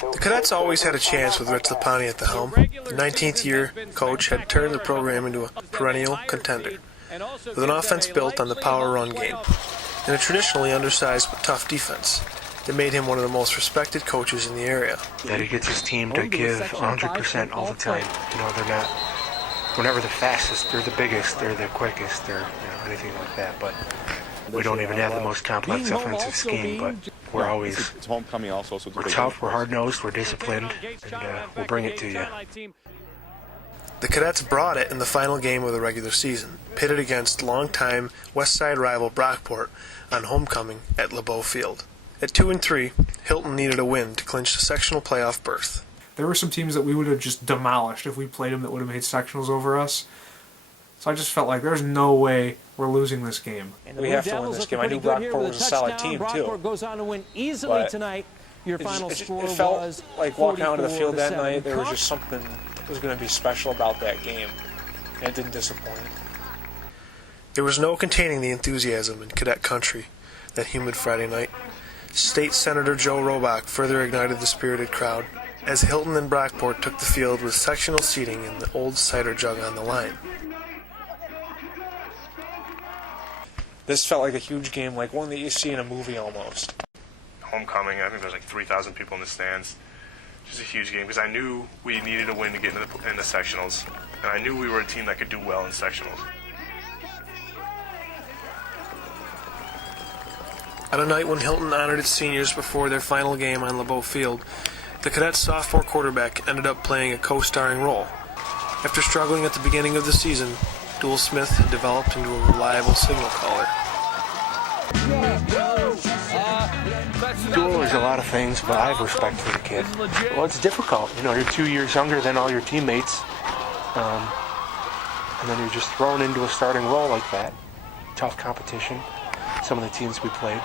The Cadets always had a chance with Rich Lapani at the helm. The 19th-year coach had turned the program into a perennial contender, with an offense built on the power run game, and a traditionally undersized but tough defense that made him one of the most respected coaches in the area. That he gets his team to give 100% all the time. We're never the fastest, they're the biggest, they're the quickest, they're anything like that, but we don't even have the most complex offensive scheme, but we're always, we're tough, we're hard-nosed, we're disciplined, and we'll bring it to you. The Cadets brought it in the final game of the regular season, pitted against longtime West Side rival Brockport on homecoming at LeBeau Field. At 2-3, Hilton needed a win to clinch the sectional playoff berth. There were some teams that we would have just demolished if we played them that would have made sectionals over us. So I just felt like there's no way we're losing this game. We have to win this game. I knew Brockport was a solid team, too. Brockport goes on to win easily tonight. Your final score was 44-7. It felt like walking out of the field that night, there was just something that was going to be special about that game. And it didn't disappoint. There was no containing the enthusiasm in Cadet country that humid Friday night. State Senator Joe Robach further ignited the spirited crowd as Hilton and Brockport took the field with sectional seating in the Old Cider Jug on the line. This felt like a huge game, like one that you see in a movie almost. Homecoming, I think there's like 3,000 people in the stands. Just a huge game because I knew we needed a win to get in the sectionals, and I knew we were a team that could do well in sectionals. On a night when Hilton honored its seniors before their final game on LeBeau Field, the Cadets' sophomore quarterback ended up playing a co-starring role. After struggling at the beginning of the season, Dual Smith had developed into a reliable signal caller. Dual is a lot of things, but I have respect for the kid. Well, it's difficult. You're 2 years younger than all your teammates, and then you're just thrown into a starting role like that. Tough competition. Some of the teams we played.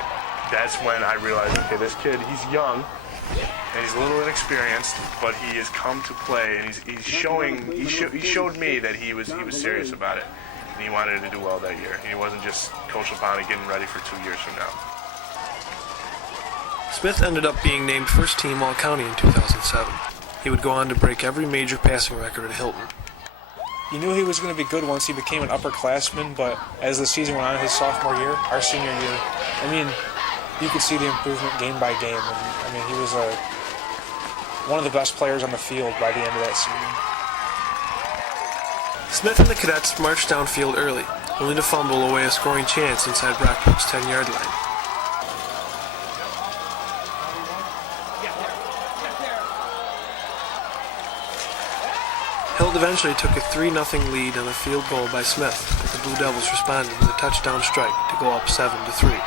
That's when I realized, okay, this kid, he's young, and he's a little inexperienced, but he has come to play, and he's showing. He showed me that he was serious about it, and he wanted to do well that year. He wasn't just Coach Lapani getting ready for 2 years from now. Smith ended up being named first team All-County in 2007. He would go on to break every major passing record at Hilton. You knew he was going to be good once he became an upperclassman, but as the season went on, his sophomore year, our senior year, you could see the improvement game by game. And, he was one of the best players on the field by the end of that season. Smith and the Cadets marched downfield early, only to fumble away a scoring chance inside Brockport's 10-yard line. Hilton eventually took a 3-0 lead on a field goal by Smith, but the Blue Devils responded with a touchdown strike to go up 7-3.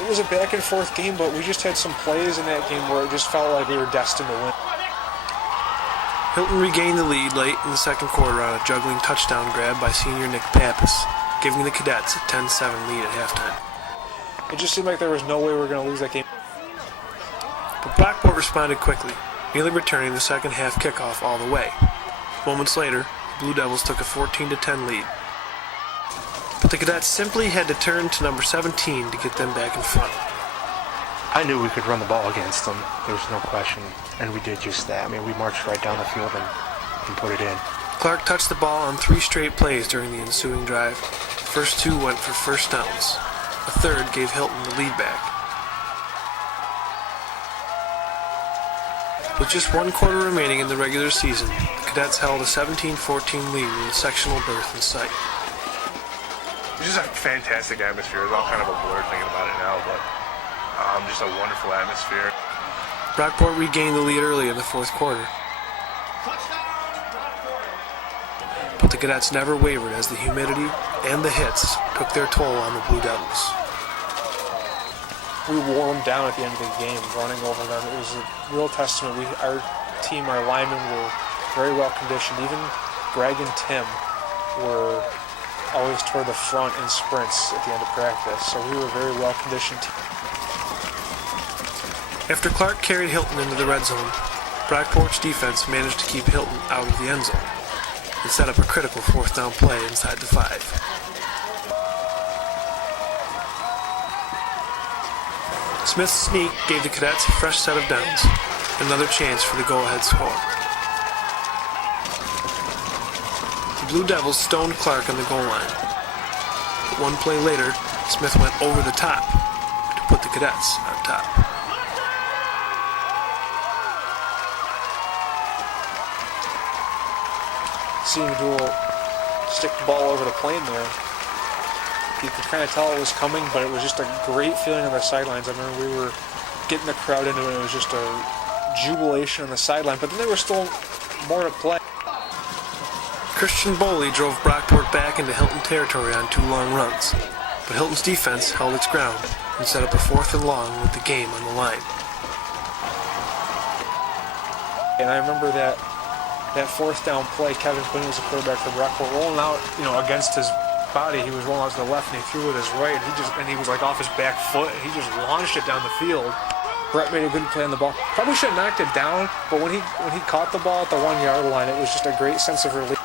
It was a back-and-forth game, but we just had some plays in that game where it just felt like we were destined to win. Hilton regained the lead late in the second quarter on a juggling touchdown grab by senior Nick Pappas, giving the Cadets a 10-7 lead at halftime. It just seemed like there was no way we were going to lose that game. But Brockport responded quickly, nearly returning the second half kickoff all the way. Moments later, the Blue Devils took a 14-10 lead. But the Cadets simply had to turn to number 17 to get them back in front. I knew we could run the ball against them. There's no question, and we did just that. We marched right down the field and put it in. Clark touched the ball on 3 straight plays during the ensuing drive. The first 2 went for first downs. A third gave Hilton the lead back. With just 1 quarter remaining in the regular season, the Cadets held a 17-14 lead with a sectional berth in sight. It was just a fantastic atmosphere. It's all kind of a blur thinking about it now, but just a wonderful atmosphere. Brockport regained the lead early in the fourth quarter. But the Cadets never wavered as the humidity and the hits took their toll on the Blue Devils. We wore them down at the end of the game, running over them. It was a real testament. Our team, our linemen were very well conditioned. Even Greg and Tim were always toward the front in sprints at the end of practice. So we were a very well conditioned team. After Clark carried Hilton into the red zone, Brockport's defense managed to keep Hilton out of the end zone and set up a critical 4th down play inside the 5. Smith's sneak gave the Cadets a fresh set of downs, another chance for the go-ahead score. The Blue Devils stoned Clark on the goal line. But one play later, Smith went over the top to put the Cadets on top. Seeing Jewel stick the ball over the plane there, you could kind of tell it was coming, but it was just a great feeling on the sidelines. I remember we were getting the crowd into it. It was just a jubilation on the sideline, but then there was still more to play. Christian Boley drove Brockport back into Hilton territory on 2 long runs, but Hilton's defense held its ground and set up a 4th and long with the game on the line. And I remember that 4th down play, Kevin Quinn was the quarterback for Brockport, rolling out, against his body. He was rolling out to the left and he threw with his right, and he was like off his back foot, and he just launched it down the field. Brett made a good play on the ball. Probably should have knocked it down, but when he caught the ball at the 1-yard line, it was just a great sense of relief.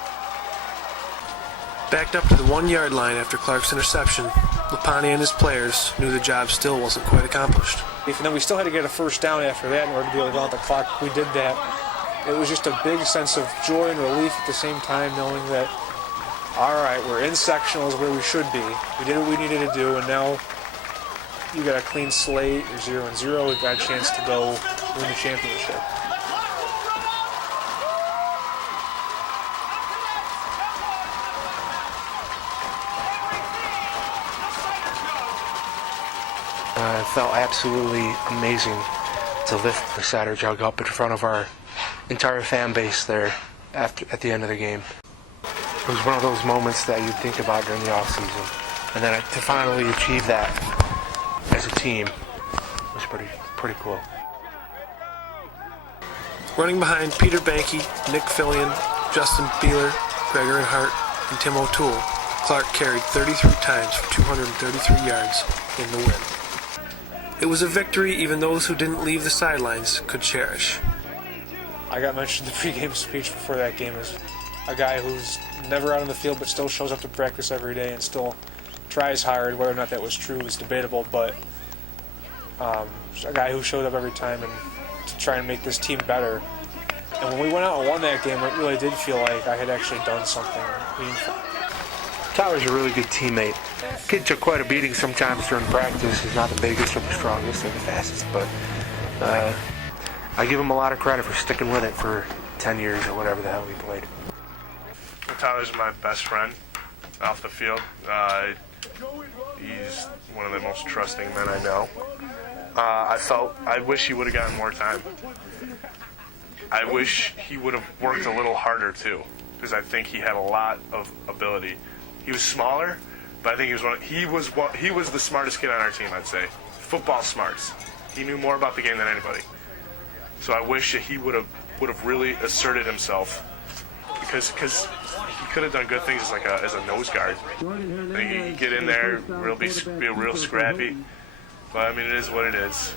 Backed up to the 1-yard line after Clark's interception, Lapani and his players knew the job still wasn't quite accomplished. And then we still had to get a first down after that in order to be able to run out the clock. We did that. It was just a big sense of joy and relief at the same time, knowing that, all right, we're in sectionals where we should be. We did what we needed to do, and now you got a clean slate. You're 0-0. We've got a chance to go win the championship. It felt absolutely amazing to lift the Cider Jug up in front of our entire fan base there at the end of the game. It was one of those moments that you think about during the off season, and then to finally achieve that as a team was pretty cool. Running behind Peter Banky, Nick Fillion, Justin Beeler, Gregor Hart, and Tim O'Toole, Clark carried 33 times for 233 yards in the win. It was a victory even those who didn't leave the sidelines could cherish. I got mentioned in the pregame speech before that game as a guy who's never out on the field but still shows up to practice every day and still tries hard. Whether or not that was true is debatable, but a guy who showed up every time and to try and make this team better. And when we went out and won that game, it really did feel like I had actually done something meaningful. Tyler's a really good teammate. Kid took quite a beating sometimes during practice. He's not the biggest or the strongest or the fastest, but I give him a lot of credit for sticking with it for 10 years or whatever the hell he played. Tyler's my best friend off the field. He's one of the most trusting men I know. I wish he would have gotten more time. I wish he would have worked a little harder too, because I think he had a lot of ability. He was smaller, but I think he was the smartest kid on our team, I'd say. Football smarts. He knew more about the game than anybody. So I wish that he would have really asserted himself, because he could have done good things as a nose guard. You get in there, be real scrappy. But I mean, it is what it is.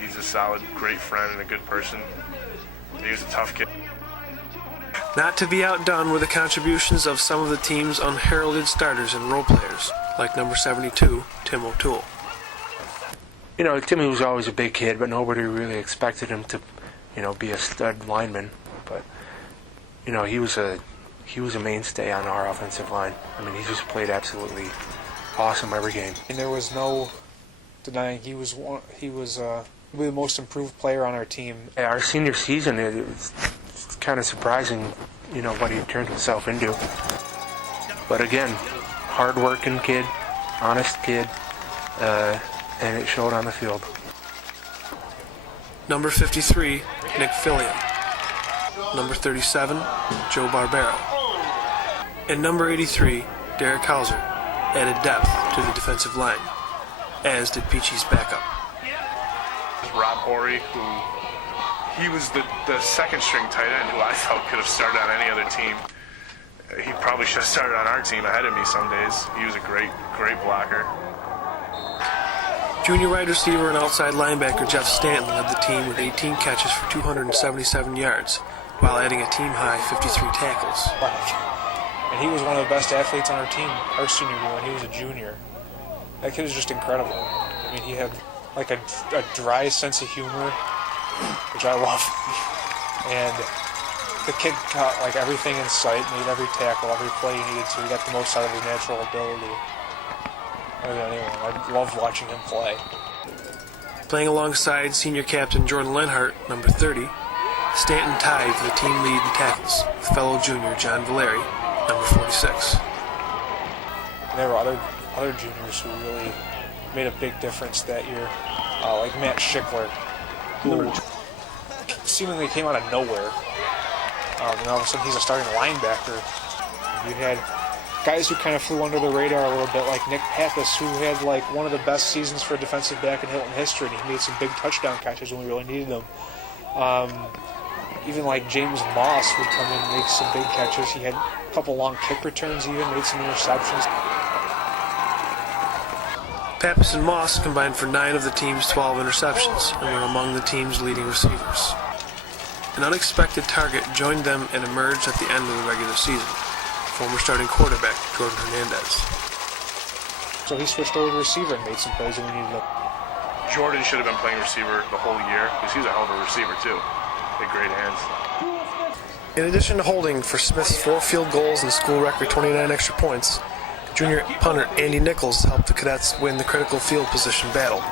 He's a solid, great friend and a good person. He was a tough kid. Not to be outdone were the contributions of some of the team's unheralded starters and role players, like number 72, Tim O'Toole. Timmy was always a big kid, but nobody really expected him to, be a stud lineman. But, he was a mainstay on our offensive line. I mean, he just played absolutely awesome every game. And there was no denying he was the most improved player on our team. Yeah, our senior season, it was kind of surprising, what he turned himself into. But again, hard-working kid, honest kid, and it showed on the field. Number 53, Nick Fillion. Number 37, Joe Barbero. And number 83, Derek Hauser, added depth to the defensive line, as did Peachy's backup. Rob Horry, he was the second string tight end who I felt could have started on any other team. He probably should have started on our team ahead of me some days. He was a great blocker. Junior wide receiver and outside linebacker Jeff Stanton led the team with 18 catches for 277 yards, while adding a team-high 53 tackles. And he was one of the best athletes on our team, our senior year, when he was a junior. That kid is just incredible. I mean, he had like a dry sense of humor, which I love. And the kid caught like everything in sight, made every tackle, every play he needed to. He got the most out of his natural ability. More than anyone. I love watching him play. Playing alongside senior captain Jordan Lenhart, number 30, Stanton tied for the team lead in tackles with fellow junior John Valeri, number 46. And there were other juniors who really made a big difference that year, like Matt Schickler, who seemingly came out of nowhere. And all of a sudden he's a starting linebacker. You had guys who kind of flew under the radar a little bit, like Nick Pappas, who had like one of the best seasons for a defensive back in Hilton history, and he made some big touchdown catches when we really needed them. Even like James Moss would come in and make some big catches. He had a couple long kick returns, even made some interceptions. Pappas and Moss combined for 9 of the team's 12 interceptions and were among the team's leading receivers. An unexpected target joined them and emerged at the end of the regular season, former starting quarterback Jordan Hernandez. So he switched over to receiver and made some plays when we needed him. Jordan should have been playing receiver the whole year because he's a hell of a receiver too. He had great hands. In addition to holding for Smith's 4 field goals and school record 29 extra points, junior punter Andy Nichols helped the Cadets win the critical field position battle,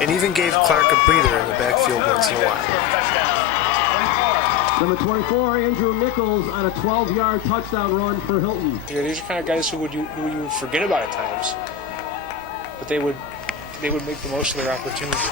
and even gave Clark a breather in the backfield once in a while. Number 24, Andrew Nichols on a 12-yard touchdown run for Hilton. Yeah, these are kind of guys who you would forget about at times, but they would make the most of their opportunities.